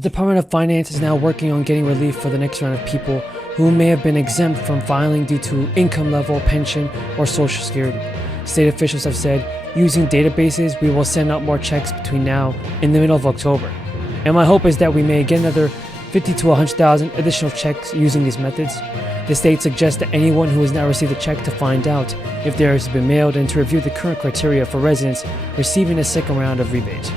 The Department of Finance is now working on getting relief for the next round of people who may have been exempt from filing due to income level, pension, or Social Security. State officials have said, using databases, we will send out more checks between now and the middle of October. And my hope is that we may get another 50 to 100,000 additional checks using these methods. The state suggests that anyone who has not received a check to find out if theirs has been mailed and to review the current criteria for residents receiving a second round of rebate.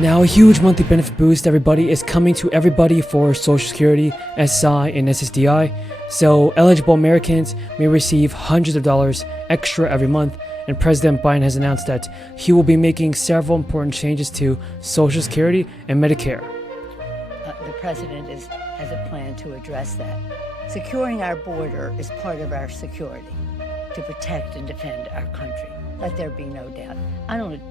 Now, a huge monthly benefit boost, everybody, is coming to everybody for Social Security, SSI, and SSDI. So, eligible Americans may receive hundreds of dollars extra every month, and President Biden has announced that he will be making several important changes to Social Security and Medicare. The president has a plan to address that. Securing our border is part of our security, to protect and defend our country. Let there be no doubt. I don't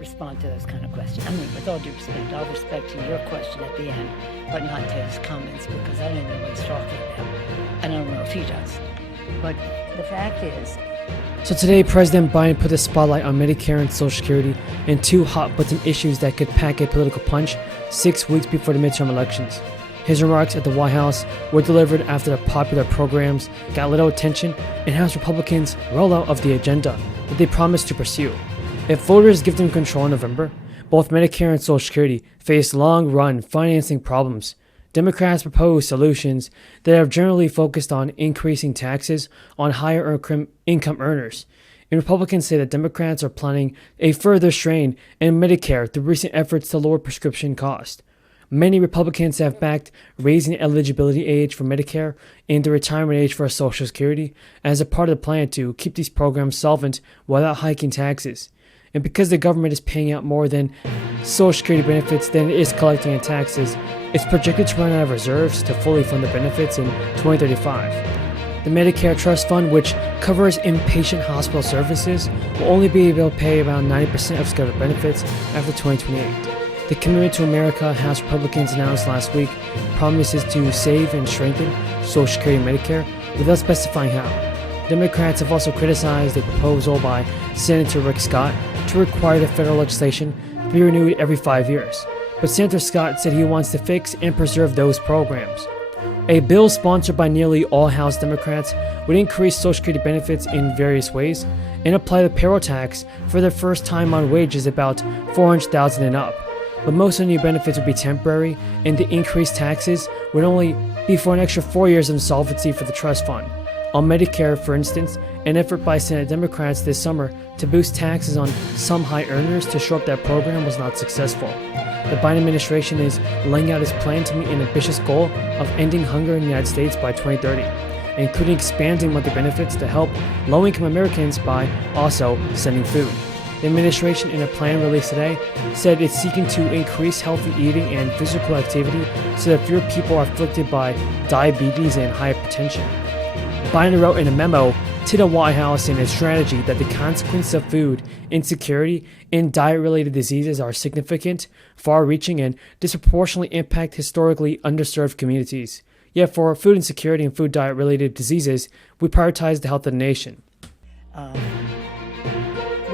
respond to those kind of questions. I mean, with all due respect, I'll respect to your question at the end, but not to his comments, because I don't know what he's talking about. I don't know if he does. But the fact is... So today, President Biden put the spotlight on Medicare and Social Security and two hot-button issues that could pack a political punch 6 weeks before the midterm elections. His remarks at the White House were delivered after the popular programs got little attention and House Republicans rolled out of the agenda that they promised to pursue. If voters give them control in November, both Medicare and Social Security face long-run financing problems. Democrats propose solutions that are generally focused on increasing taxes on higher income earners. And Republicans say that Democrats are planning a further strain in Medicare through recent efforts to lower prescription costs. Many Republicans have backed raising the eligibility age for Medicare and the retirement age for Social Security as a part of the plan to keep these programs solvent without hiking taxes. And because the government is paying out more than Social Security benefits than it is collecting in taxes, it's projected to run out of reserves to fully fund the benefits in 2035. The Medicare Trust Fund, which covers inpatient hospital services, will only be able to pay around 90% of scheduled benefits after 2028. The Commitment to America House Republicans announced last week promises to save and strengthen Social Security and Medicare without specifying how. Democrats have also criticized a proposal by Senator Rick Scott to require the federal legislation to be renewed every 5 years. But Senator Scott said he wants to fix and preserve those programs. A bill sponsored by nearly all House Democrats would increase Social Security benefits in various ways and apply the payroll tax for the first time on wages about $400,000 and up. But most of the new benefits would be temporary, and the increased taxes would only be for an extra 4 years of insolvency for the trust fund. On Medicare, for instance, an effort by Senate Democrats this summer to boost taxes on some high earners to shore up that program was not successful. The Biden administration is laying out its plan to meet an ambitious goal of ending hunger in the United States by 2030, including expanding monthly benefits to help low-income Americans by also sending food. The administration, in a plan released today, said it's seeking to increase healthy eating and physical activity so that fewer people are afflicted by diabetes and hypertension. Biden wrote in a memo to the White House in a strategy that the consequences of food insecurity and diet-related diseases are significant, far-reaching, and disproportionately impact historically underserved communities. Yet for food insecurity and food diet-related diseases, we prioritize the health of the nation. We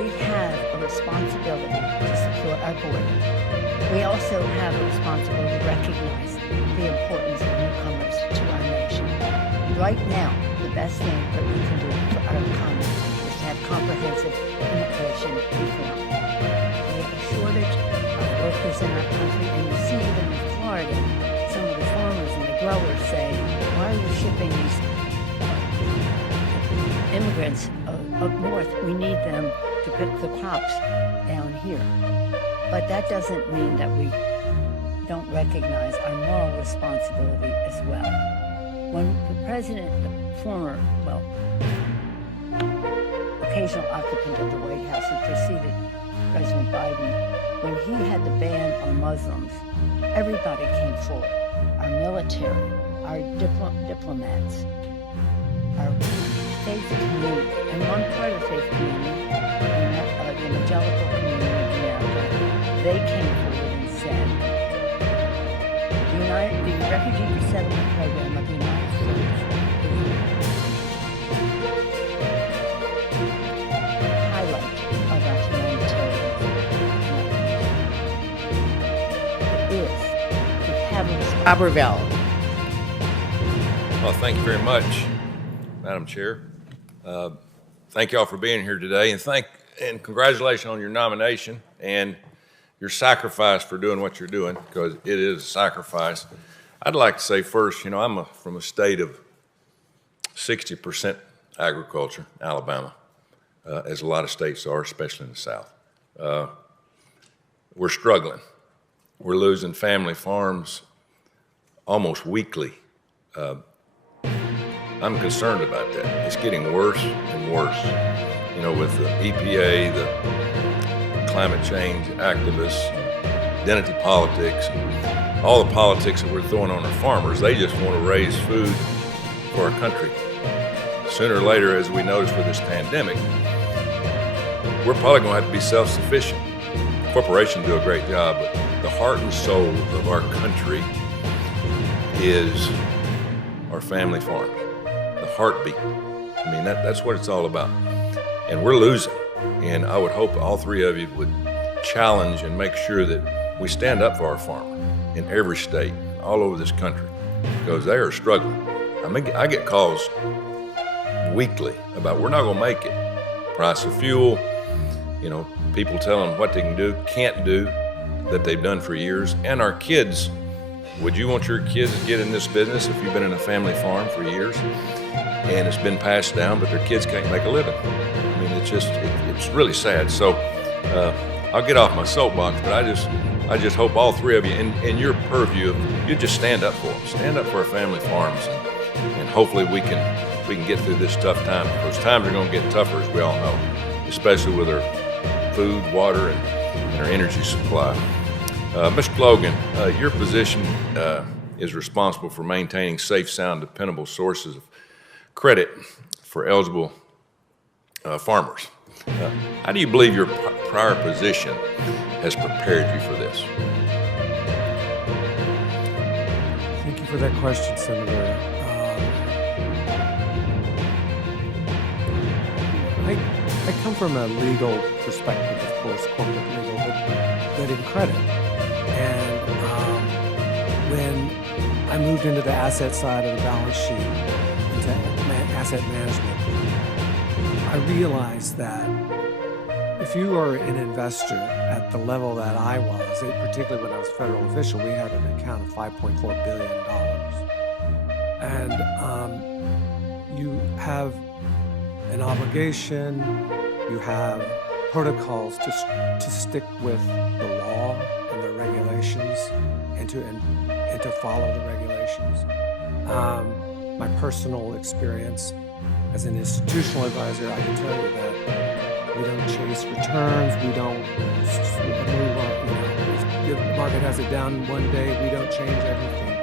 have a responsibility to secure our border. We also have a responsibility to recognize the importance of newcomers to our nation. Right now, the best thing that we can do for our economy is to have comprehensive immigration reform. We have a shortage of workers in our country, and you see even in Florida, some of the farmers and the growers say, why are you shipping these immigrants up north? We need them to pick the crops down here. But that doesn't mean that we don't recognize our moral responsibility as well. When the president, the former, occasional occupant of the White House who preceded President Biden, when he had the ban on Muslims, everybody came forward. Our military, our diplomats, our faith community, and one part of the faith community, the evangelical community in America, they came forward and said, the Refugee Resettlement Program of the United States highlight of our humanitarian. The Soberville. Well, thank you very much, Madam Chair. Thank you all for being here today, and congratulations on your nomination and your sacrifice for doing what you're doing, because it is a sacrifice. I'd like to say first, I'm from a state of 60% agriculture, Alabama, as a lot of states are, especially in the South. We're struggling. We're losing family farms almost weekly. I'm concerned about that. It's getting worse and worse. With the EPA, the climate change activists, identity politics, and all the politics that we're throwing on our farmers, they just want to raise food for our country. Sooner or later, as we noticed with this pandemic, we're probably going to have to be self-sufficient. Corporations do a great job, but the heart and soul of our country is our family farms, the heartbeat. That's what it's all about. And we're losing. And I would hope all three of you would challenge and make sure that we stand up for our farmer in every state, all over this country, because they are struggling. I get calls weekly about we're not going to make it. Price of fuel, people telling them what they can do, can't do, that they've done for years. And our kids, would you want your kids to get in this business if you've been in a family farm for years and it's been passed down, but their kids can't make a living? It's really sad. So I'll get off my soapbox, but I just hope all three of you, in your purview, you just stand up for them, stand up for our family farms, and hopefully we can get through this tough time, because times are going to get tougher, as we all know, especially with our food, water, and our energy supply. Mr. Logan, your position is responsible for maintaining safe, sound, dependable sources of credit for eligible farmers. How do you believe your prior position has prepared you for this? Thank you for that question, Senator. I come from a legal perspective, of course, corporate legal, but in credit. And when I moved into the asset side of the balance sheet, into asset management, I realized that if you are an investor at the level that I was, particularly when I was a federal official, we had an account of $5.4 billion. And you have an obligation, you have protocols to stick with the law and the regulations and to follow the regulations. My personal experience as an institutional advisor, I can tell you that we don't chase returns, we don't move on, if the market has it down one day, we don't change everything.